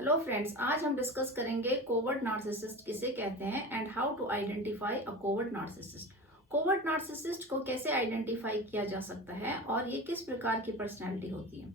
Hello friends, आज हम discuss करेंगे कोवर्ट नार्सिसिस्ट किसे कहते हैं and how to identify a covert narcissist. Covert narcissist को कैसे आइडेंटिफाई किया जा सकता है और ये किस प्रकार की पर्सनैलिटी होती है।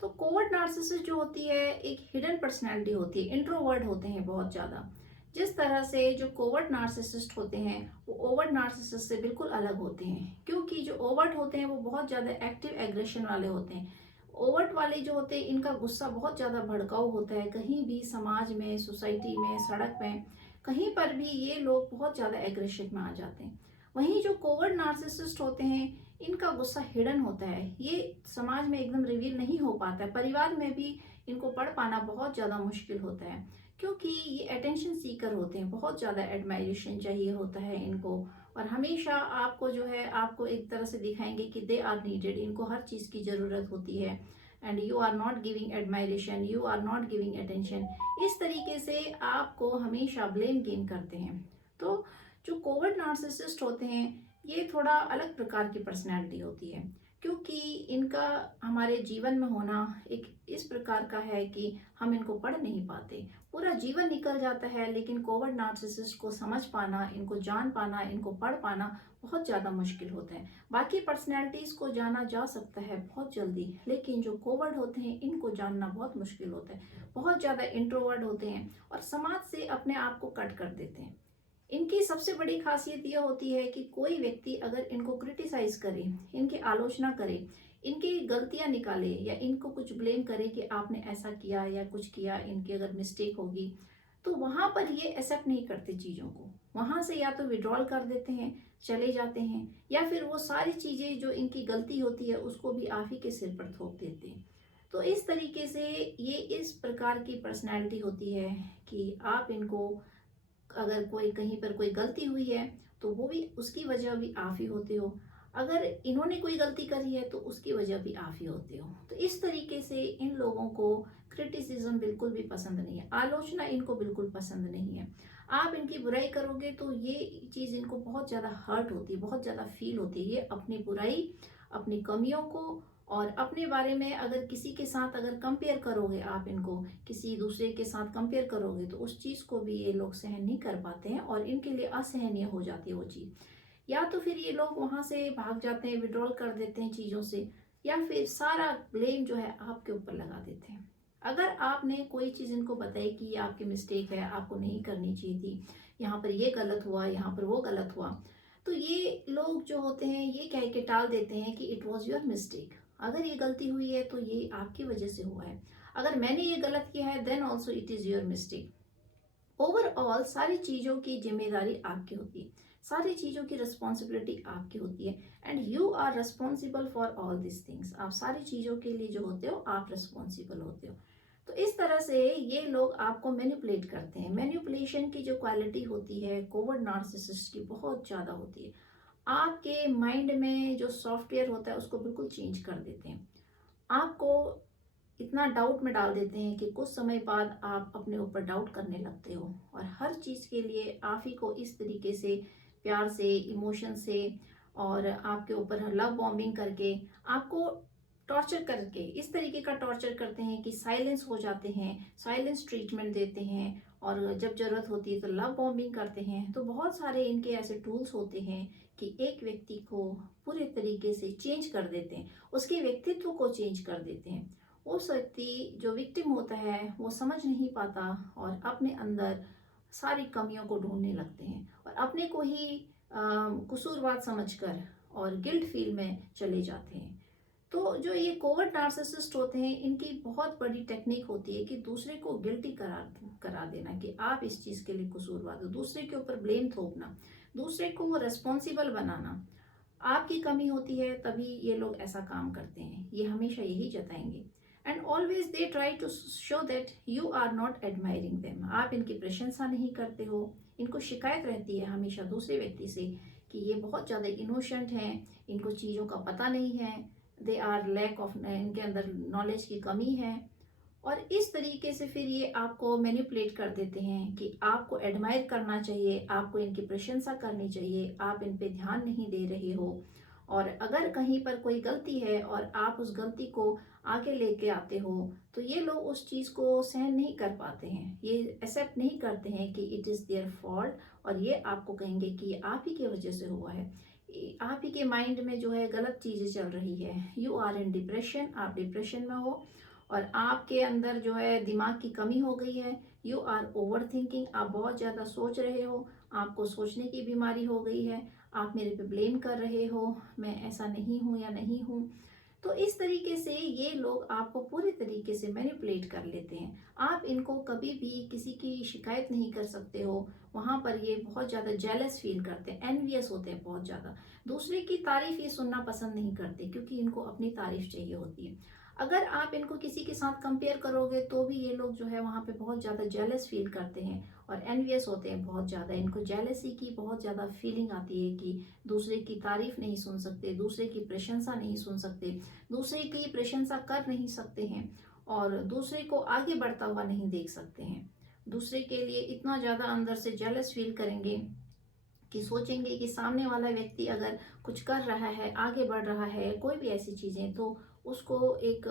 तो कोवर्ट नार्सिसिस्ट जो होती है एक हिडन पर्सनैलिटी होती है, इंट्रोवर्ट होते हैं बहुत ज़्यादा। जिस तरह से जो कोवर्ट नार्सिसिस्ट होते हैं वो ओवर्ट नार्सिसिस्ट से बिल्कुल अलग होते हैं, क्योंकि जो ओवर्ट होते हैं वो बहुत ज़्यादा एक्टिव एग्रेशन वाले होते हैं। ओवर्ट वाले जो होते हैं इनका गुस्सा बहुत ज़्यादा भड़काऊ होता है, कहीं भी समाज में, सोसाइटी में, सड़क में, कहीं पर भी ये लोग बहुत ज़्यादा एग्रेशन में आ जाते हैं। वहीं जो कोवर्ट नार्सिसिस्ट होते हैं इनका गुस्सा हिडन होता है, ये समाज में एकदम रिवील नहीं हो पाता है, परिवार में भी इनको पढ़ पाना बहुत ज़्यादा मुश्किल होता है, क्योंकि ये अटेंशन सीकर होते हैं, बहुत ज़्यादा एडमायरेशन चाहिए होता है इनको। और हमेशा आपको जो है आपको एक तरह से दिखाएंगे कि दे आर नीडेड, इनको हर चीज़ की ज़रूरत होती है and you are not giving admiration, you are not giving attention. इस तरीके से आपको हमेशा ब्लेम गेम करते हैं। तो जो कोवर्ट नार्सिसिस्ट होते हैं ये थोड़ा अलग प्रकार की पर्सनैलिटी होती है, क्योंकि इनका हमारे जीवन में होना एक इस प्रकार का है कि हम इनको पढ़ नहीं पाते, पूरा जीवन निकल जाता है, लेकिन कोवर्ट नार्सिसिस्ट को समझ पाना, इनको जान पाना, इनको पढ़ पाना बहुत ज़्यादा मुश्किल होता है। बाकी पर्सनैलिटीज़ को जाना जा सकता है बहुत जल्दी, लेकिन जो कोवर्ट होते हैं इनको जानना बहुत मुश्किल होता है। बहुत ज़्यादा इंट्रोवर्ट होते हैं और समाज से अपने आप को कट कर देते हैं। इनकी सबसे बड़ी खासियत यह होती है कि कोई व्यक्ति अगर इनको क्रिटिसाइज करे, इनकी आलोचना करे, इनकी गलतियां निकाले या इनको कुछ ब्लेम करे कि आपने ऐसा किया या कुछ किया, इनकी अगर मिस्टेक होगी, तो वहां पर ये एक्सेप्ट नहीं करते चीज़ों को। वहां से या तो विड्रॉल कर देते हैं, चले जाते हैं, या फिर वो सारी चीज़ें जो इनकी गलती होती है उसको भी आप ही के सिर पर थोप देते हैं। तो इस तरीके से ये इस प्रकार की पर्सनैलिटी होती है कि आप इनको, अगर कोई कहीं पर कोई गलती हुई है तो वो भी उसकी वजह भी आप ही होते हो, अगर इन्होंने कोई गलती करी है तो उसकी वजह भी आप ही होते हो। तो इस तरीके से इन लोगों को क्रिटिसिज्म बिल्कुल भी पसंद नहीं है, आलोचना इनको बिल्कुल पसंद नहीं है। आप इनकी बुराई करोगे तो ये चीज़ इनको बहुत ज़्यादा हर्ट होती है, बहुत ज़्यादा फील होती है। ये अपनी बुराई, अपनी कमियों को और अपने बारे में अगर किसी के साथ अगर कंपेयर करोगे, आप इनको किसी दूसरे के साथ कंपेयर करोगे तो उस चीज़ को भी ये लोग सहन नहीं कर पाते हैं और इनके लिए असहनीय हो जाती है वो चीज़। या तो फिर ये लोग वहाँ से भाग जाते हैं, विड्रॉल कर देते हैं चीज़ों से, या फिर सारा ब्लेम जो है आपके ऊपर लगा देते हैं। अगर आपने कोई चीज़ इनको बताई कि ये आपकी मिस्टेक है, आपको नहीं करनी चाहिए थी, यहाँ पर ये गलत हुआ, यहाँ पर वो गलत हुआ, तो ये लोग जो होते हैं ये कह के टाल देते हैं कि इट वॉज योर मिस्टेक। अगर ये गलती हुई है तो ये आपकी वजह से हुआ है, अगर मैंने ये गलत किया है then also it is your mistake. Overall सारी चीज़ों की जिम्मेदारी आपकी होती है, सारी चीज़ों की रिस्पॉन्सिबिलिटी आपकी होती है and you are responsible for all this things. आप सारी चीज़ों के लिए जो होते हो आप रिस्पॉन्सिबल होते हो। तो इस तरह से ये लोग आपको मैनिपुलेट करते हैं। मैनिपुलेशन की जो क्वालिटी होती है कोवर्ट नार्सिसिस्ट की बहुत ज़्यादा होती है। आपके माइंड में जो सॉफ्टवेयर होता है उसको बिल्कुल चेंज कर देते हैं, आपको इतना डाउट में डाल देते हैं कि कुछ समय बाद आप अपने ऊपर डाउट करने लगते हो और हर चीज़ के लिए आप ही को इस तरीके से प्यार से, इमोशन से और आपके ऊपर लव बॉम्बिंग करके, आपको टॉर्चर करके, इस तरीके का टॉर्चर करते हैं कि साइलेंस हो जाते हैं, साइलेंस ट्रीटमेंट देते हैं, और जब ज़रूरत होती है तो लव बॉम्बिंग करते हैं। तो बहुत सारे इनके ऐसे टूल्स होते हैं कि एक व्यक्ति को पूरे तरीके से चेंज कर देते हैं, उसके व्यक्तित्व को चेंज कर देते हैं। उस व्यक्ति जो विक्टिम होता है वो समझ नहीं पाता और अपने अंदर सारी कमियों को ढूंढने लगते हैं और अपने को ही कसूरवार समझकर और गिल्ट फील में चले जाते हैं। तो जो ये कोवर्ट नार्सिसिस्ट होते हैं इनकी बहुत बड़ी टेक्निक होती है कि दूसरे को गिल्टी करा देना कि आप इस चीज़ के लिए कसूरवार हो, दूसरे के ऊपर ब्लेम थोपना, दूसरे को रेस्पॉन्सिबल बनाना। आपकी कमी होती है तभी ये लोग ऐसा काम करते हैं, ये हमेशा यही जताएंगे। And always they try to show that you are not admiring them, आप इनकी प्रशंसा नहीं करते हो। इनको शिकायत रहती है हमेशा दूसरे व्यक्ति से कि ये बहुत ज़्यादा इनोसेंट हैं, इनको चीज़ों का पता नहीं है, दे आर लैक ऑफ, इनके अंदर नॉलेज की कमी है। और इस तरीके से फिर ये आपको मैनिपुलेट कर देते हैं कि आपको एडमायर करना चाहिए, आपको इनकी प्रशंसा करनी चाहिए, आप इन पे ध्यान नहीं दे रहे हो और अगर कहीं पर कोई गलती है और आप उस गलती को आगे लेके आते हो, तो ये लोग उस चीज़ को सहन नहीं कर पाते हैं, ये एक्सेप्ट नहीं करते हैं कि इट इज़ देयर फॉल्ट, और ये आपको कहेंगे कि आप ही की वजह से हुआ है, आप ही के माइंड में जो है गलत चीज़ें चल रही है, यू आर इन डिप्रेशन, आप डिप्रेशन में हो, और आपके अंदर जो है दिमाग की कमी हो गई है, यू आर ओवर थिंकिंग, आप बहुत ज़्यादा सोच रहे हो, आपको सोचने की बीमारी हो गई है, आप मेरे पे ब्लेम कर रहे हो, मैं ऐसा नहीं हूँ या नहीं हूँ। तो इस तरीके से ये लोग आपको पूरी तरीके से मैनिपुलेट कर लेते हैं। आप इनको कभी भी किसी की शिकायत नहीं कर सकते हो। वहाँ पर ये बहुत ज़्यादा जेलस फील करते हैं, एनवियस होते हैं बहुत ज़्यादा। दूसरे की तारीफ ये सुनना पसंद नहीं करते, क्योंकि इनको अपनी तारीफ चाहिए होती है। अगर आप इनको किसी के साथ कंपेयर करोगे तो भी ये लोग जो है वहाँ पे बहुत ज़्यादा जेलस फील करते हैं और एनवियस होते हैं बहुत ज़्यादा। इनको जेलसी की बहुत ज़्यादा फीलिंग आती है कि दूसरे की तारीफ नहीं सुन सकते, दूसरे की प्रशंसा नहीं सुन सकते, दूसरे की प्रशंसा कर नहीं सकते हैं, और दूसरे को आगे बढ़ता हुआ नहीं देख सकते हैं। दूसरे के लिए इतना ज़्यादा अंदर से जेलस फील करेंगे कि सोचेंगे कि सामने वाला व्यक्ति अगर कुछ कर रहा है, आगे बढ़ रहा है, कोई भी ऐसी चीज़ें, तो उसको एक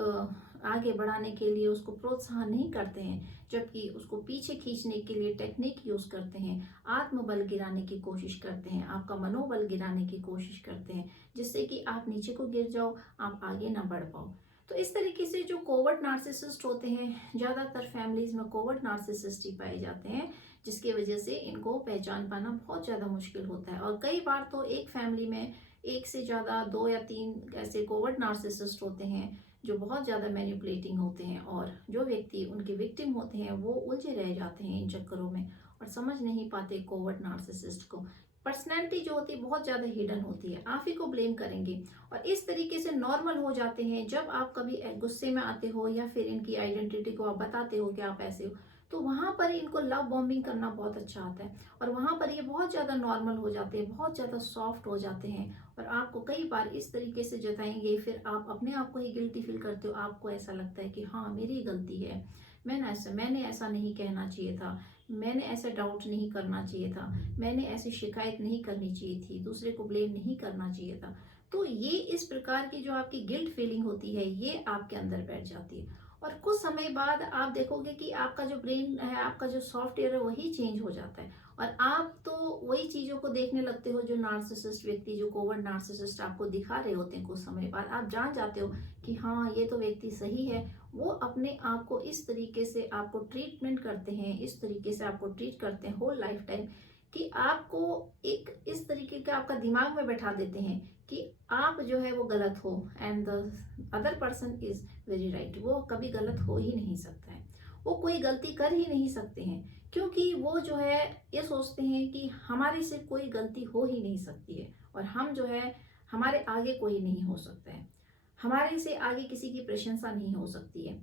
आगे बढ़ाने के लिए उसको प्रोत्साहन नहीं करते हैं, जबकि उसको पीछे खींचने के लिए टेक्निक यूज़ करते हैं, आत्मबल गिराने की कोशिश करते हैं, आपका मनोबल गिराने की कोशिश करते हैं, जिससे कि आप नीचे को गिर जाओ, आप आगे ना बढ़ पाओ। तो इस तरीके से जो कोवर्ट नार्सिसिस्ट होते हैं, ज़्यादातर फैमिलीज में कोवर्ट नार्सिसिस्ट ही पाए जाते हैं, जिसकी वजह से इनको पहचान पाना बहुत ज़्यादा मुश्किल होता है। और कई बार तो एक फैमिली में एक से ज़्यादा 2 या 3 ऐसे कोवर्ट नार्सिसिस्ट होते हैं जो बहुत ज़्यादा मैनिपुलेटिंग होते हैं, और जो व्यक्ति उनके विक्टिम होते हैं वो उलझे रह जाते हैं इन चक्करों में और समझ नहीं पाते कोवर्ट नार्सिसिस्ट को। पर्सनैलिटी जो होती है बहुत ज़्यादा हिडन होती है, आप ही को ब्लेम करेंगे, और इस तरीके से नॉर्मल हो जाते हैं। जब आप कभी गुस्से में आते हो या फिर इनकी आइडेंटिटी को आप बताते हो कि आप ऐसे हो, तो वहाँ पर इनको लव बॉम्बिंग करना बहुत अच्छा आता है, और वहाँ पर ये बहुत ज़्यादा नॉर्मल हो जाते हैं, बहुत ज़्यादा सॉफ्ट हो जाते हैं, और आपको कई बार इस तरीके से जताएंगे, फिर आप अपने आप को ही गिल्टी फील करते हो, आपको ऐसा लगता है कि हाँ मेरी गलती है, मैंने ऐसा नहीं कहना चाहिए था, मैंने ऐसे डाउट नहीं करना चाहिए था, मैंने ऐसी शिकायत नहीं करनी चाहिए थी, दूसरे को ब्लेम नहीं करना चाहिए था। तो ये इस प्रकार की जो आपकी गिल्ट फीलिंग होती है ये आपके अंदर बैठ जाती है, और कुछ समय बाद आप देखोगे कि आपका जो ब्रेन है, आपका जो सॉफ्टवेयर है वही चेंज हो जाता है, और आप तो वही चीज़ों को देखने लगते हो जो नार्सिसिस्ट व्यक्ति, जो कोवर्ट नार्सिसिस्ट आपको दिखा रहे होते हैं। कुछ समय बाद आप जान जाते हो कि हाँ ये तो व्यक्ति सही है। वो अपने आप को इस तरीके से आपको ट्रीटमेंट करते हैं, इस तरीके से आपको ट्रीट करते हैं होल लाइफ टाइम, कि आपको एक इस तरीके का आपका दिमाग में बैठा देते हैं कि आप जो है वो गलत हो and the other person is very right. वो कभी गलत हो ही नहीं सकता है, वो कोई गलती कर ही नहीं सकते हैं, क्योंकि वो जो है ये सोचते हैं कि हमारे से कोई गलती हो ही नहीं सकती है, और हम जो है हमारे आगे कोई नहीं हो सकता है, हमारे से आगे किसी की प्रशंसा नहीं हो सकती है।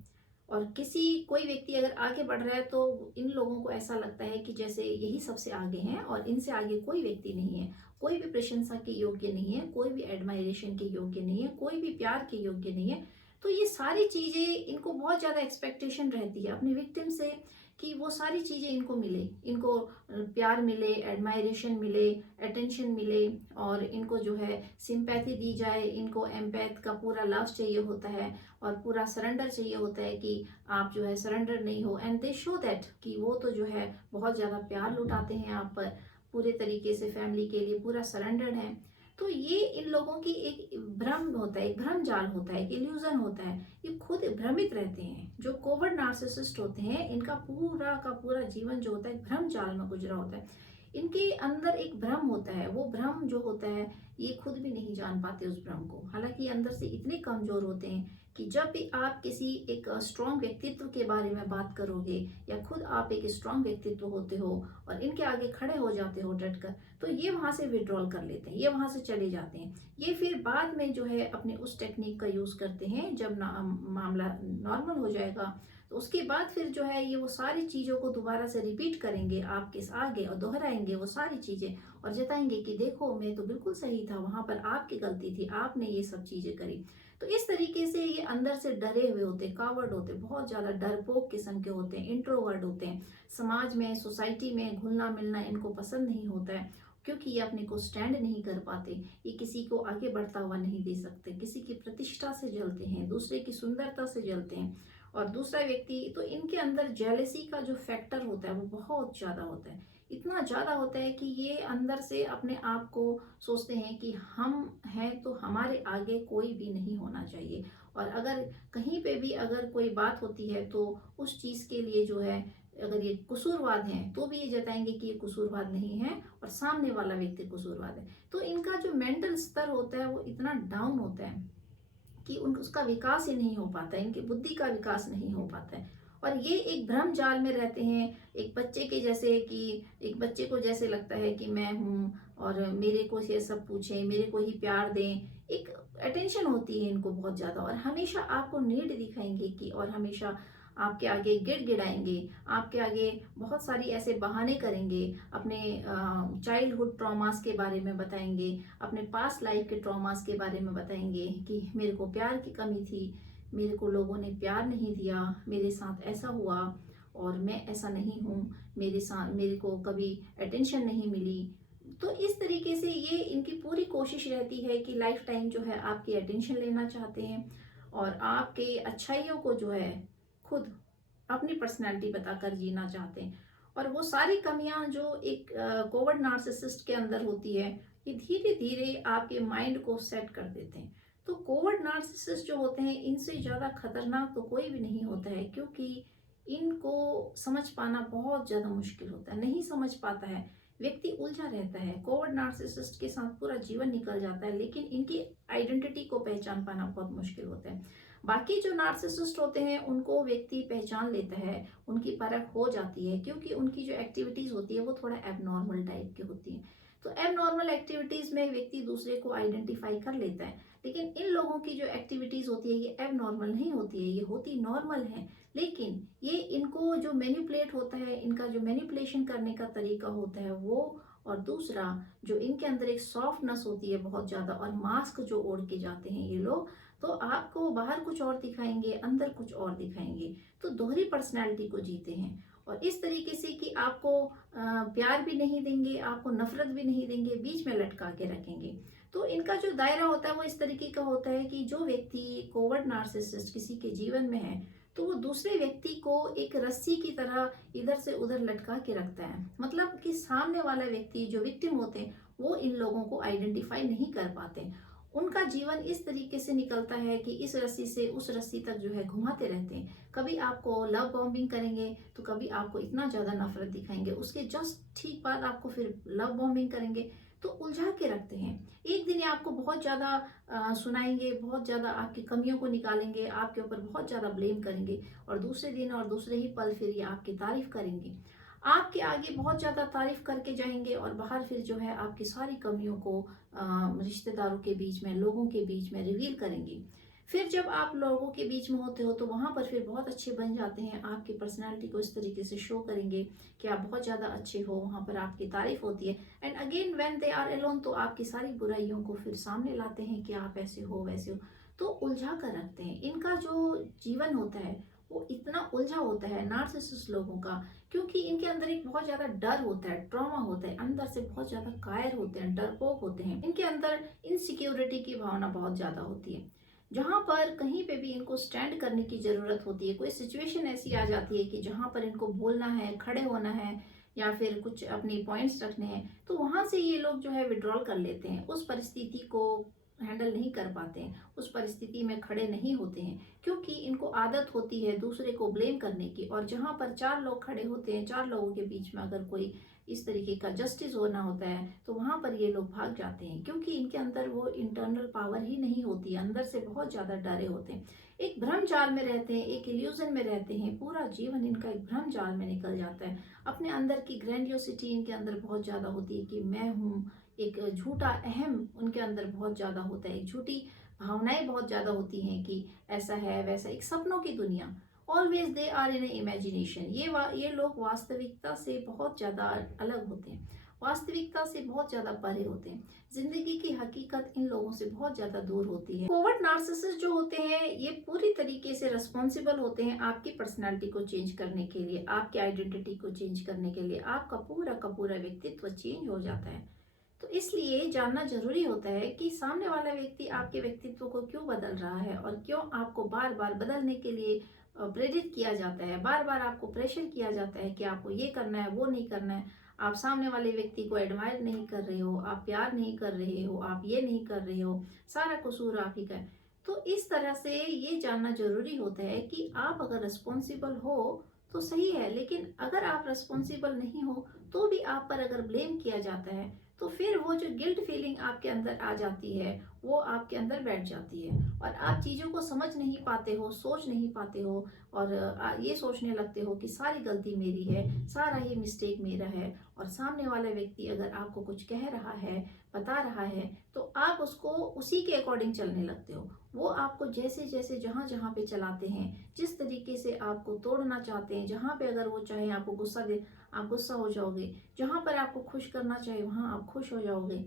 और कोई व्यक्ति अगर आगे बढ़ रहा है तो इन लोगों को ऐसा लगता है कि जैसे यही सबसे आगे हैं और इनसे आगे कोई व्यक्ति नहीं है, कोई भी प्रशंसा के योग्य नहीं है, कोई भी एडमायरेशन के योग्य नहीं है, कोई भी प्यार के योग्य नहीं है। तो ये सारी चीज़ें इनको बहुत ज़्यादा एक्सपेक्टेशन रहती है अपने विक्टिम से, कि वो सारी चीज़ें इनको मिले, इनको प्यार मिले, एडमायरेशन मिले, अटेंशन मिले, और इनको जो है सिंपैथी दी जाए, इनको एम्पैथ का पूरा लव चाहिए होता है, और पूरा सरेंडर चाहिए होता है कि आप जो है सरेंडर नहीं हो, एंड दे शो दैट कि वो तो जो है बहुत ज़्यादा प्यार लुटाते हैं आप पर, पूरे तरीके से फैमिली के लिए पूरा सरेंडर्ड है। तो ये इन लोगों की एक भ्रम होता है, एक भ्रम जाल होता है, एक इल्यूजन होता है, ये खुद भ्रमित रहते हैं। जो कोवर्ट नार्सिसिस्ट होते हैं इनका पूरा का पूरा जीवन जो होता है भ्रम जाल में गुजरा होता है, इनके अंदर एक भ्रम होता है, वो भ्रम जो होता है ये खुद भी नहीं जान पाते उस भ्रम को, हालांकि अंदर से इतने कमजोर होते हैं कि जब भी आप किसी एक स्ट्रॉन्ग व्यक्तित्व के बारे में बात करोगे, या खुद आप एक स्ट्रॉन्ग व्यक्तित्व होते हो और इनके आगे खड़े हो जाते हो डटकर, तो ये वहां से विड्रॉल कर लेते हैं, ये वहां से चले जाते हैं। ये फिर बाद में जो है अपने उस टेक्निक का यूज करते हैं, जब मामला नॉर्मल हो जाएगा तो उसके बाद फिर जो है ये वो सारी चीज़ों को दोबारा से रिपीट करेंगे आपके आगे, और दोहराएंगे वो सारी चीज़ें, और जताएंगे कि देखो मैं तो बिल्कुल सही था, वहां पर आपकी गलती थी, आपने ये सब चीज़ें करी। तो इस तरीके से ये अंदर से डरे हुए होते हैं, कावर्ड होते हैं, बहुत ज़्यादा डरपोक किस्म के होते हैं, इंट्रोवर्ट होते हैं, समाज में सोसाइटी में घुलना मिलना इनको पसंद नहीं होता है, क्योंकि ये अपने को स्टैंड नहीं कर पाते, ये किसी को आगे बढ़ता हुआ नहीं दे सकते, किसी की प्रतिष्ठा से जलते हैं, दूसरे की सुंदरता से जलते हैं। और दूसरा व्यक्ति तो इनके अंदर जेलसी का जो फैक्टर होता है वो बहुत ज़्यादा होता है, इतना ज़्यादा होता है कि ये अंदर से अपने आप को सोचते हैं कि हम हैं तो हमारे आगे कोई भी नहीं होना चाहिए। और अगर कहीं पे भी अगर कोई बात होती है तो उस चीज़ के लिए जो है, अगर ये कसूरवाद हैं तो भी ये जताएंगे कि ये कसूरवाद नहीं है और सामने वाला व्यक्ति कसूरवाद है। तो इनका जो मेंटल स्तर होता है वो इतना डाउन होता है कि उन उसका विकास ही नहीं हो पाता है, इनकी बुद्धि का विकास नहीं हो पाता है। और ये एक भ्रम जाल में रहते हैं, एक बच्चे के जैसे कि एक बच्चे को जैसे लगता है कि मैं हूँ और मेरे को ये सब पूछें, मेरे को ही प्यार दें। एक अटेंशन होती है इनको बहुत ज़्यादा, और हमेशा आपको नीड दिखाएंगे कि, और हमेशा आपके आगे गिड़गिड़ाएंगे, आपके आगे बहुत सारी ऐसे बहाने करेंगे, अपने चाइल्डहुड ट्रॉमास के बारे में बताएंगे, अपने पास्ट लाइफ के ट्रॉमास के बारे में बताएंगे कि मेरे को प्यार की कमी थी, मेरे को लोगों ने प्यार नहीं दिया, मेरे साथ ऐसा हुआ और मैं ऐसा नहीं हूँ, मेरे साथ मेरे को कभी अटेंशन नहीं मिली। तो इस तरीके से ये इनकी पूरी कोशिश रहती है कि लाइफ टाइम जो है आपकी अटेंशन लेना चाहते हैं और आपके अच्छाइयों को जो है खुद अपनी पर्सनैलिटी बताकर जीना चाहते हैं। और वो सारी कमियां जो एक कोवर्ट नार्सिसिस्ट के अंदर होती है, ये धीरे धीरे आपके माइंड को सेट कर देते हैं। तो कोवर्ट नार्सिसिस्ट जो होते हैं इनसे ज़्यादा खतरनाक तो कोई भी नहीं होता है, क्योंकि इनको समझ पाना बहुत ज़्यादा मुश्किल होता है, नहीं समझ पाता है व्यक्ति, उलझा रहता है। कोवर्ट नार्सिसिस्ट के साथ पूरा जीवन निकल जाता है, लेकिन इनकी आइडेंटिटी को पहचान पाना बहुत मुश्किल होता है। बाकी जो नार्सिसिस्ट होते हैं उनको व्यक्ति पहचान लेता है, उनकी परख हो जाती है, क्योंकि उनकी जो एक्टिविटीज होती है वो थोड़ा एबनॉर्मल टाइप की होती है। तो एबनॉर्मल एक्टिविटीज में व्यक्ति दूसरे को आइडेंटिफाई कर लेता है। लेकिन इन लोगों की जो एक्टिविटीज होती है ये एबनॉर्मल नहीं होती है, ये होती नॉर्मल है। लेकिन ये इनको जो मैनिपुलेट होता है, इनका जो मैनिपुलेशन करने का तरीका होता है वो, और दूसरा जो इनके अंदर एक सॉफ्टनेस होती है बहुत ज्यादा, और मास्क जो ओढ़ के जाते हैं ये लोग, तो आपको बाहर कुछ और दिखाएंगे, अंदर कुछ और दिखाएंगे। तो दोहरी पर्सनैलिटी को जीते हैं, और इस तरीके से कि आपको प्यार भी नहीं देंगे, आपको नफरत भी नहीं देंगे, बीच में लटका के रखेंगे। तो इनका जो दायरा होता है वो इस तरीके का होता है कि जो व्यक्ति कोवर्ट नार्सिसिस्ट किसी के जीवन में है तो वो दूसरे व्यक्ति को एक रस्सी की तरह इधर से उधर लटका के रखता है। मतलब कि सामने वाला व्यक्ति जो विक्टिम होते हैं वो इन लोगों को आइडेंटिफाई नहीं कर पाते। उनका जीवन इस तरीके से निकलता है कि इस रस्सी से उस रस्सी तक जो है घुमाते रहते हैं। कभी आपको लव बॉम्बिंग करेंगे तो कभी आपको इतना ज़्यादा नफरत दिखाएंगे, उसके जस्ट ठीक बाद आपको फिर लव बॉम्बिंग करेंगे। तो उलझा के रखते हैं। एक दिन ये आपको बहुत ज़्यादा सुनाएंगे, बहुत ज़्यादा आपकी कमियों को निकालेंगे, आपके ऊपर बहुत ज़्यादा ब्लेम करेंगे, और दूसरे दिन और दूसरे ही पल फिर ये आपकी तारीफ करेंगे, आपके आगे बहुत ज़्यादा तारीफ करके जाएंगे, और बाहर फिर जो है आपकी सारी कमियों को रिश्तेदारों के बीच में, लोगों के बीच में रिवील करेंगे। फिर जब आप लोगों के बीच में होते हो तो वहाँ पर फिर बहुत अच्छे बन जाते हैं, आपकी पर्सनालिटी को इस तरीके से शो करेंगे कि आप बहुत ज़्यादा अच्छे हो, वहाँ पर आपकी तारीफ होती है। And again when they are alone तो आपकी सारी बुराइयों को फिर सामने लाते हैं कि आप ऐसे हो वैसे हो। तो उलझा कर रखते हैं। इनका जो जीवन होता है वो इतना उलझा होता है नार्सिसिस्ट लोगों का, क्योंकि इनके अंदर एक बहुत ज्यादा डर होता है, ट्रॉमा होता है, अंदर से बहुत ज्यादा कायर होते हैं, डरपोक होते हैं। इनके अंदर इनसिक्योरिटी की भावना बहुत ज्यादा होती है। जहां पर कहीं पे भी इनको स्टैंड करने की जरूरत होती है, कोई सिचुएशन ऐसी आ जाती है कि जहां पर इनको बोलना है, खड़े होना है, या फिर कुछ अपनी पॉइंट्स रखने हैं, तो वहां से ये लोग जो है विड्रॉल कर लेते हैं, उस परिस्थिति को हैंडल नहीं कर पाते हैं, उस परिस्थिति में खड़े नहीं होते हैं, क्योंकि इनको आदत होती है दूसरे को ब्लेम करने की। और जहां पर चार लोग खड़े होते हैं, चार लोगों के बीच में अगर कोई इस तरीके का जस्टिस होना होता है तो वहां पर ये लोग भाग जाते हैं, क्योंकि इनके अंदर वो इंटरनल पावर ही नहीं होती है, अंदर से बहुत ज्यादा डरे होते हैं, एक भ्रम जाल में रहते हैं, एक इल्यूजन में रहते हैं। पूरा जीवन इनका एक भ्रम जाल में निकल जाता है। अपने अंदर की ग्रैंडियोसिटी इनके अंदर बहुत ज्यादा होती है कि मैं हूँ, एक झूठा अहम उनके अंदर बहुत ज्यादा होता है, एक झूठी भावनाएं बहुत ज्यादा होती हैं कि ऐसा है वैसा, एक सपनों की दुनिया। Always they are in imagination. ये लोग वास्तविकता से बहुत ज्यादा अलग होते हैं, वास्तविकता से बहुत ज्यादा परे होते हैं, जिंदगी की हकीकत इन लोगों से बहुत ज्यादा दूर होती है। कोवर्ट नार्सिसिस्ट जो होते हैं ये पूरी तरीके से रिस्पॉन्सिबल होते हैं आपकी पर्सनालिटी को चेंज करने के लिए, आपकी आइडेंटिटी को चेंज करने के लिए। आपका पूरा का पूरा व्यक्तित्व चेंज हो जाता है। तो इसलिए जानना जरूरी होता है कि सामने वाला व्यक्ति आपके व्यक्तित्व को क्यों बदल रहा है और क्यों आपको बार बार बदलने के लिए प्रेरित किया जाता है, बार बार आपको प्रेशर किया जाता है कि आपको ये करना है, वो नहीं करना है। आप सामने वाले व्यक्ति को एडमायर नहीं कर रहे हो, आप प्यार नहीं कर रहे हो, आप ये नहीं कर रहे हो, सारा कसूर आप ही का है। तो इस तरह से ये जानना जरूरी होता है कि आप अगर रिस्पॉन्सिबल हो तो सही है, लेकिन अगर आप रिस्पॉन्सिबल नहीं हो तो भी आप पर अगर ब्लेम किया जाता है तो फिर वो जो गिल्ट फीलिंग आपके अंदर आ जाती है वो आपके अंदर बैठ जाती है और आप चीज़ों को समझ नहीं पाते हो, सोच नहीं पाते हो और ये सोचने लगते हो कि सारी गलती मेरी है, सारा ये मिस्टेक मेरा है। और सामने वाला व्यक्ति अगर आपको कुछ कह रहा है, बता रहा है, तो आप उसको उसी के अकॉर्डिंग चलने लगते हो। वो आपको जैसे जैसे जहाँ जहाँ पे चलाते हैं, जिस तरीके से आपको तोड़ना चाहते हैं, जहाँ पे अगर वो चाहे आपको गुस्सा दे, आप गुस्सा हो जाओगे, जहाँ पर आपको खुश करना चाहिए वहाँ आप खुश हो जाओगे।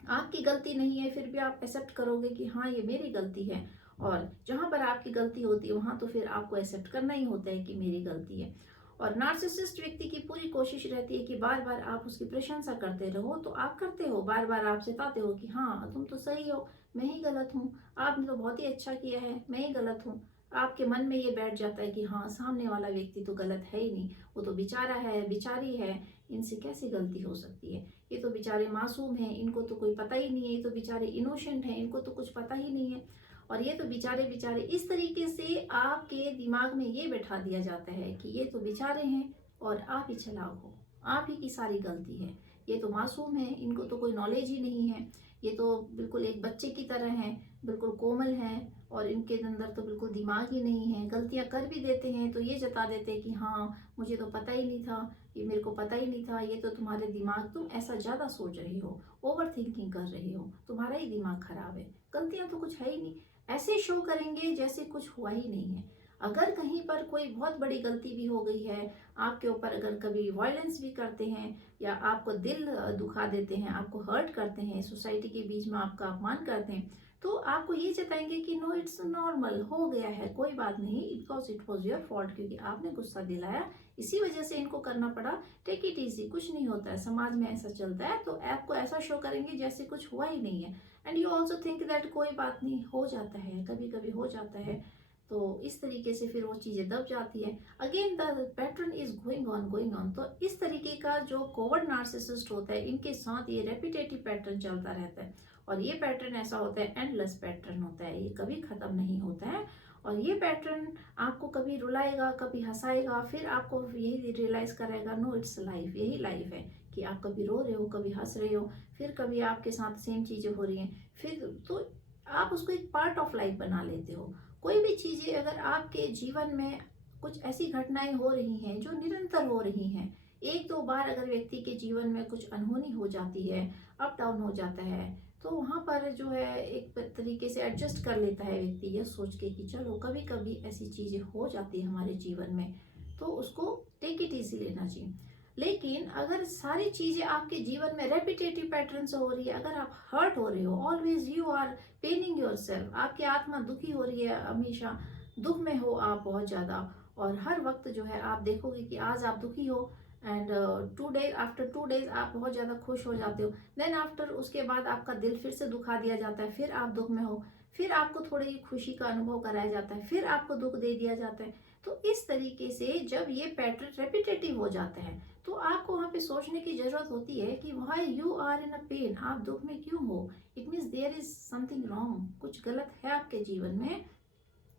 आपकी गलती नहीं है फिर भी आप एक्सेप्ट करोगे कि हाँ ये मेरी गलती है, और जहाँ पर आपकी गलती होती है वहाँ तो फिर आपको एक्सेप्ट करना ही होता है कि मेरी गलती है। और नार्सिसिस्ट व्यक्ति की पूरी कोशिश रहती है कि बार बार आप उसकी प्रशंसा करते रहो, तो आप करते हो, बार बार आप जताते हो कि हाँ तुम तो सही हो, मैं ही गलत हूँ, आपने तो बहुत ही अच्छा किया है, मैं ही गलत हूँ। आपके मन में ये बैठ जाता है कि हाँ सामने वाला व्यक्ति तो गलत है ही नहीं, वो तो बेचारा है, बेचारी है, इनसे कैसी गलती हो सकती है, ये तो बेचारे मासूम हैं, इनको तो कोई पता ही नहीं है, ये तो बेचारे इनोसेंट हैं, इनको तो कुछ पता ही नहीं है, और ये तो बेचारे बेचारे, इस तरीके से आपके दिमाग में ये बैठा दिया जाता है कि ये तो बेचारे हैं और आप ही चालाक हो, आप ही की सारी गलती है, ये तो मासूम है, इनको तो कोई नॉलेज ही नहीं है, ये तो बिल्कुल एक बच्चे की तरह हैं, बिल्कुल कोमल हैं, और इनके अंदर तो बिल्कुल दिमाग ही नहीं है, गलतियां कर भी देते हैं तो ये जता देते हैं कि हाँ मुझे तो पता ही नहीं था, ये मेरे को पता ही नहीं था, ये तो तुम्हारे दिमाग, तुम ऐसा ज़्यादा सोच रहे हो, ओवर थिंकिंग कर रहे हो, तुम्हारा ही दिमाग खराब है, गलतियां तो कुछ है ही नहीं। ऐसे शो करेंगे जैसे कुछ हुआ ही नहीं है। अगर कहीं पर कोई बहुत बड़ी गलती भी हो गई है, आपके ऊपर अगर कभी वायलेंस भी करते हैं या आपको दिल दुखा देते हैं, आपको हर्ट करते हैं, सोसाइटी के बीच में आपका अपमान करते हैं, तो आपको ये जताएंगे कि नो इट्स नॉर्मल, हो गया है, कोई बात नहीं, because it was your fault, क्योंकि आपने गुस्सा दिलाया, इसी वजह से इनको करना पड़ा, टेक इट इजी, कुछ नहीं होता है, समाज में ऐसा चलता है। तो आपको ऐसा शो करेंगे जैसे कुछ हुआ ही नहीं है, and you also think that कोई बात नहीं, हो जाता है, कभी कभी हो जाता है। तो इस तरीके से फिर वो चीज़ें दब जाती है। Again the pattern is going on. तो इस तरीके का जो कोवर्ट नार्सिसिस्ट होता है, इनके साथ ये रेपिटेटिव पैटर्न चलता रहता है, और ये पैटर्न ऐसा होता है, एंडलेस पैटर्न होता है, ये कभी खत्म नहीं होता है। और ये पैटर्न आपको कभी रुलाएगा, कभी हंसाएगा, फिर आपको यही रियलाइज कराएगा नो इट्स लाइफ, यही लाइफ है कि आप कभी रो रहे हो, कभी हंस रहे हो, फिर कभी आपके साथ सेम चीजें हो रही हैं, फिर तो आप उसको एक पार्ट ऑफ लाइफ बना लेते हो। कोई भी चीजें अगर आपके जीवन में कुछ ऐसी घटनाएं हो रही हैं जो निरंतर हो रही हैं, एक दो बार अगर व्यक्ति के जीवन में कुछ अनहोनी हो जाती है, अप डाउन हो जाता है, तो वहाँ पर जो है एक तरीके से एडजस्ट कर लेता है व्यक्ति, यह सोच के कि चलो कभी कभी ऐसी चीज़ें हो जाती है हमारे जीवन में, तो उसको टेक इट इजी लेना चाहिए। लेकिन अगर सारी चीज़ें आपके जीवन में रेपिटेटिव पैटर्न से हो रही है, अगर आप हर्ट हो रहे हो, always you are paining your self, आपकी आत्मा दुखी हो रही है, हमेशा दुख में हो आप बहुत ज़्यादा, और हर वक्त जो है आप देखोगे कि आज आप दुखी हो, एंड 2 डेज आफ्टर 2 डेज आप बहुत ज़्यादा खुश हो जाते हो, देन आफ्टर उसके बाद आपका दिल फिर से दुखा दिया जाता है, फिर आप दुख में हो, फिर आपको थोड़ी खुशी का अनुभव कराया जाता है, फिर आपको दुख दे दिया जाता है। तो इस तरीके से जब ये पैटर्न रेपिटेटिव हो जाता है, तो आपको वहाँ पे सोचने की जरूरत होती है कि why you are in a pain, आप दुख में क्यों हो, it means there is something wrong, कुछ गलत है आपके जीवन में,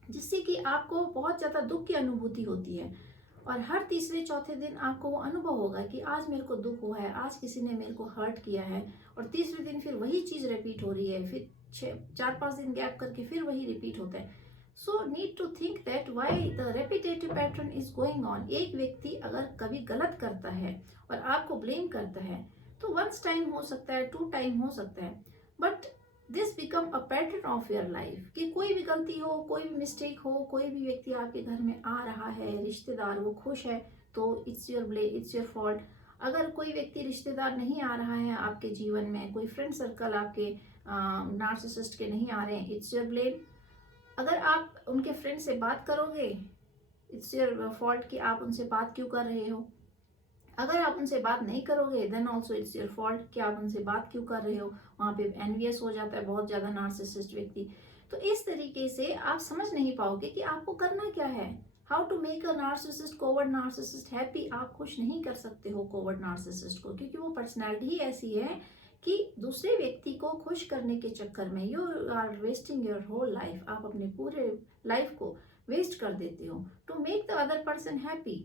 जिससे कि आपको बहुत ज़्यादा दुख की अनुभूति होती है। और हर तीसरे चौथे दिन आपको वो अनुभव होगा कि आज मेरे को दुख हुआ है, आज किसी ने मेरे को हर्ट किया है, और तीसरे दिन फिर वही चीज़ रिपीट हो रही है, फिर 4-5 दिन गैप करके फिर वही रिपीट होता है। So need to think that why the repetitive pattern is going on. एक व्यक्ति अगर कभी गलत करता है और आपको ब्लेम करता है, तो वंस टाइम हो सकता है, 2 टाइम हो सकता है, but this become a pattern of your life, कि कोई भी गलती हो, कोई भी मिस्टेक हो, कोई भी व्यक्ति आपके घर में आ रहा है, रिश्तेदार, वो खुश है तो it's your it's your fault. अगर कोई व्यक्ति रिश्तेदार नहीं आ रहा है आपके जीवन में, कोई फ्रेंड सर्कल आपके नार्सिसिस्ट के नहीं आ रहे हैं, इट्स योर ब्लेम। अगर आप उनके फ्रेंड से बात करोगे, इट्स योर फॉल्ट कि आप उनसे बात क्यों कर रहे हो। अगर आप उनसे बात नहीं करोगे then also it's your fault कि आप उनसे बात क्यों कर रहे हो। वहाँ पे एनवियस हो जाता है बहुत ज़्यादा नार्सिसिस्ट व्यक्ति। तो इस तरीके से आप समझ नहीं पाओगे कि आपको करना क्या है। How to make a narcissist, covert narcissist happy. आप खुश नहीं कर सकते हो कोवर्ट नार्सिसिस्ट को, क्योंकि वो पर्सनैलिटी ही ऐसी है कि दूसरे व्यक्ति को खुश करने के चक्कर में you are wasting your whole life. आप अपने पूरे लाइफ को वेस्ट कर देते हो to make the other person happy.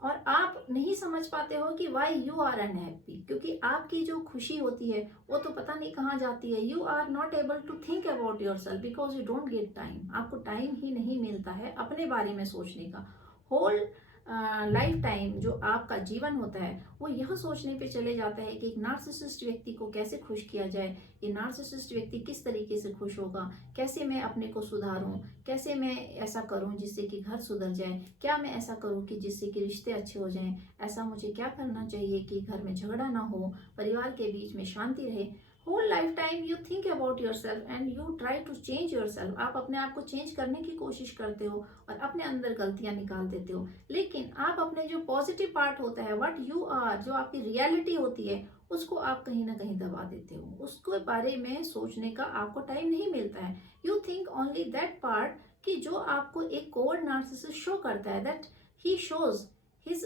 और आप नहीं समझ पाते हो कि वाई यू आर अनहैप्पी, क्योंकि आपकी जो खुशी होती है वो तो पता नहीं कहाँ जाती है। You are not able to think about your self because you don't get time. आपको टाइम ही नहीं मिलता है अपने बारे में सोचने का। होल लाइफ टाइम जो आपका जीवन होता है वो यह सोचने पे चले जाता है कि एक नार्सिसिस्ट व्यक्ति को कैसे खुश किया जाए, ये नार्सिसिस्ट व्यक्ति किस तरीके से खुश होगा, कैसे मैं अपने को सुधारूं, कैसे मैं ऐसा करूं जिससे कि घर सुधर जाए, क्या मैं ऐसा करूं कि जिससे कि रिश्ते अच्छे हो जाएं, ऐसा मुझे क्या करना चाहिए कि घर में झगड़ा ना हो, परिवार के बीच में शांति रहे। Whole life time you think about your self and you try to change your self. आप अपने आप को चेंज करने की कोशिश करते हो और अपने अंदर गलतियां निकाल देते हो, लेकिन आप अपने जो पॉजिटिव पार्ट होता है, व्हाट यू आर, जो आपकी रियलिटी होती है, उसको आप कहीं ना कहीं दबा देते हो। उसके बारे में सोचने का आपको टाइम नहीं मिलता है। You think only that part कि जो आपको एक कोवर्ट नार्सिसिस्ट शो करता है, दैट ही शोज हिज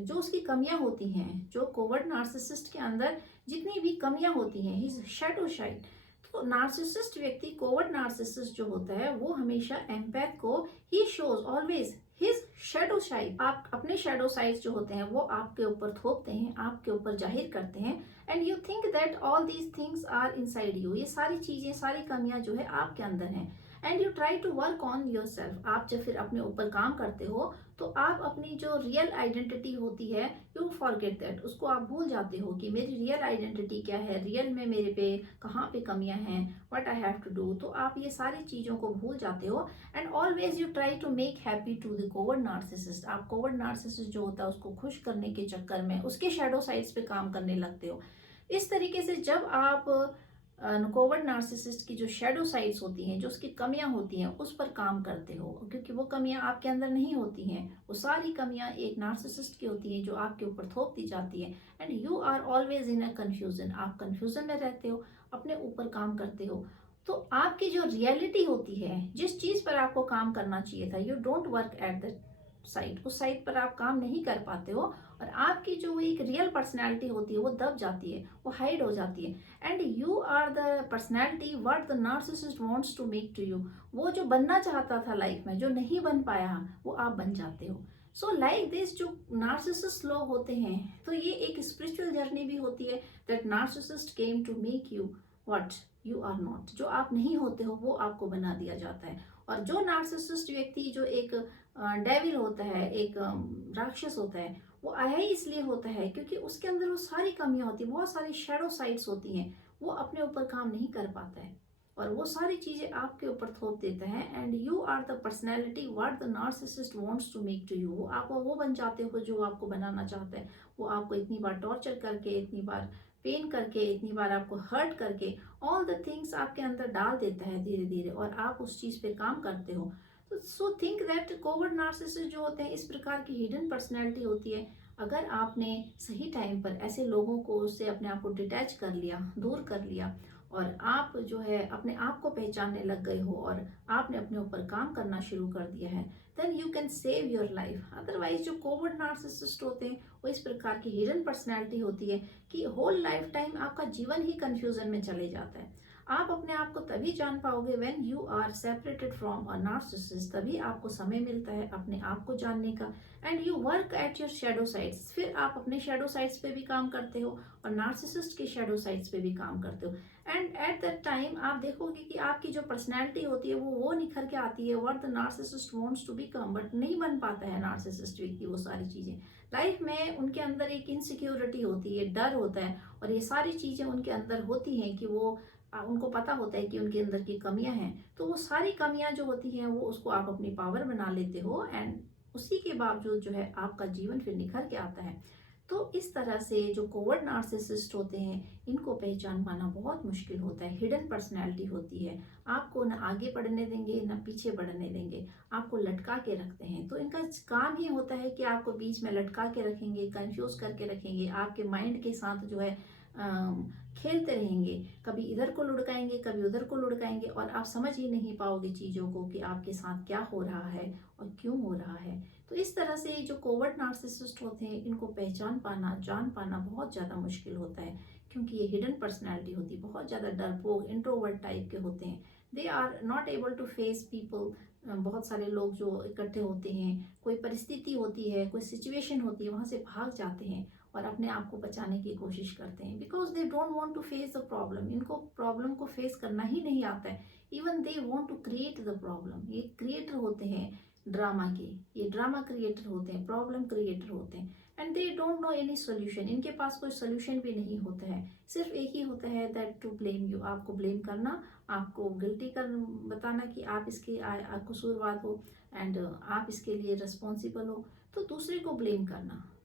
जो उसकी कमियां होती हैं, जो कोवर्ट नार्सिसिस्ट के अंदर जितनी भी कमियां होती हैं, हिज शैडो साइड। तो नार्सिसिस्ट व्यक्ति, कोवर्ट नार्सिसिस्ट जो होता है वो हमेशा एम्पैथ को ही shows always his shadow side. आप अपने शैडो साइड जो होते हैं वो आपके ऊपर थोपते हैं, आपके ऊपर जाहिर करते हैं and you think that all these things are inside you. ये सारी चीजें, सारी कमियां जो है आपके अंदर हैं and you try to work on your self. आप जब फिर अपने ऊपर काम करते हो तो आप अपनी जो रियल आइडेंटिटी होती है यू फॉरगेट दैट। उसको आप भूल जाते हो कि मेरी रियल आइडेंटिटी क्या है, रियल में मेरे पे कहाँ पे कमियां हैं, what I have to do. तो आप ये सारी चीज़ों को भूल जाते हो and always you try to make happy to the covert narcissist. आप कोवर्ट नार्सिसिस्ट जो होता है उसको खुश करने के चक्कर में उसके शैडो साइड्स पे काम करने लगते हो। इस तरीके से जब आप कोवर्ट नार्सिसिस्ट की जो शैडो साइड्स होती हैं, जो उसकी कमियां होती हैं, उस पर काम करते हो, क्योंकि वो कमियां आपके अंदर नहीं होती हैं, वो सारी कमियां एक नार्सिसिस्ट की होती हैं जो आपके ऊपर थोप दी जाती है and you are always in a confusion. आप कंफ्यूजन में रहते हो, अपने ऊपर काम करते हो। तो आपकी जो रियलिटी होती है, जिस चीज पर आपको काम करना चाहिए था, you don't work at that side, उस साइड पर आप काम नहीं कर पाते हो और आपकी जो एक रियल पर्सनैलिटी होती है वो दब जाती है, वो हाइड हो जाती है and you are the personality what the narcissist wants to make to you. वो जो बनना चाहता था लाइफ में, जो नहीं बन पाया, वो आप बन जाते हो। सो लाइक दिस, जो नार्सिसिस्ट लोग होते हैं, तो ये एक स्पिरिचुअल जर्नी भी होती है that narcissist came to make you what you are not. जो आप नहीं होते हो वो आपको बना दिया जाता है। और जो नार्सिसिस्ट व्यक्ति, जो एक डेविल होता है, एक राक्षस होता है, वो आया ही इसलिए होता है क्योंकि उसके अंदर वो सारी कमियां होती हैं, बहुत सारी शैडो साइड्स होती हैं। वो अपने ऊपर काम नहीं कर पाता है और वो सारी चीजें आपके ऊपर थोप देता है and you are the personality what the narcissist wants to make to you. वो आप वो बन जाते हो जो आपको बनाना चाहता है। वो आपको इतनी बार टॉर्चर करके, इतनी बार पेन करके, इतनी बार आपको हर्ट करके, ऑल द थिंग्स आपके अंदर डाल देता है धीरे धीरे, और आप उस चीज पे काम करते हो। तो so think that covert narcissist जो होते हैं, इस प्रकार की हिडन पर्सनैलिटी होती है। अगर आपने सही टाइम पर ऐसे लोगों को उससे अपने आप को डिटैच कर लिया, दूर कर लिया, और आप जो है अपने आप को पहचानने लग गए हो और आपने अपने ऊपर काम करना शुरू कर दिया है, then you can save your life. Otherwise जो कोवर्ट नार्सिसिस्ट होते हैं वो इस प्रकार की हिडन पर्सनैलिटी होती है कि होल लाइफ टाइम आपका जीवन ही कंफ्यूजन में चले जाता है। आप अपने आप को तभी जान पाओगे when you are separated from a narcissist. तभी आपको समय मिलता है अपने आप को जानने का and you work at your shadow sides. फिर आप अपने शैडो साइड्स पे भी काम करते हो और नार्सिसिस्ट के शैडो साइड्स पे भी काम करते हो एंड एट दैट टाइम आप देखोगे कि आपकी जो पर्सनैलिटी होती है वो निखर के आती है, what the narcissist wants to become, but नहीं बन पाता है नार्सिसिस्ट व्यक्ति वो सारी चीजें। लाइफ में उनके अंदर एक इनसिक्योरिटी होती है, डर होता है, और ये सारी चीजें उनके अंदर होती हैं कि वो उनको पता होता है कि उनके अंदर की कमियां हैं। तो वो सारी कमियां जो होती हैं वो उसको आप अपनी पावर बना लेते हो एंड उसी के बावजूद जो है आपका जीवन फिर निखर के आता है। तो इस तरह से जो कोवर्ट नार्सिसिस्ट होते हैं इनको पहचान पाना बहुत मुश्किल होता है। हिडन पर्सनैलिटी होती है, आपको ना आगे बढ़ने देंगे ना पीछे बढ़ने देंगे, आपको लटका के रखते हैं। तो इनका काम ही होता है कि आपको बीच में लटका के रखेंगे, कंफ्यूज करके रखेंगे, आपके माइंड के साथ जो है खेलते रहेंगे, कभी इधर को लुढ़काएंगे कभी उधर को लुढ़काएंगे और आप समझ ही नहीं पाओगे चीज़ों को कि आपके साथ क्या हो रहा है और क्यों हो रहा है। तो इस तरह से जो कोवर्ट नार्सिसिस्ट होते हैं इनको पहचान पाना, जान पाना बहुत ज़्यादा मुश्किल होता है, क्योंकि ये हिडन पर्सनैलिटी होती है, बहुत ज़्यादा डरपोक इंट्रोवर्ट टाइप के होते हैं। They are not able to face people. बहुत सारे लोग जो इकट्ठे होते हैं, कोई परिस्थिति होती है, कोई सिचुएशन होती है, वहाँ से भाग जाते हैं और अपने आप को बचाने की कोशिश करते हैं, because they don't want to face the problem. इनको प्रॉब्लम को फेस करना ही नहीं आता है। Even they want to create the problem. ये क्रिएटर होते हैं ड्रामा के, ये ड्रामा क्रिएटर होते हैं, प्रॉब्लम क्रिएटर होते हैं। And they don't know any solution. इनके पास कोई सोल्यूशन भी नहीं होता है, सिर्फ एक ही होता है, दैट टू ब्लेम यू, आपको ब्लेम करना, आपको गिल्टी कर बताना कि आप इसके कसूरवार हो एंड आप इसके लिए रिस्पॉन्सिबल हो, तो दूसरे को ब्लेम करना।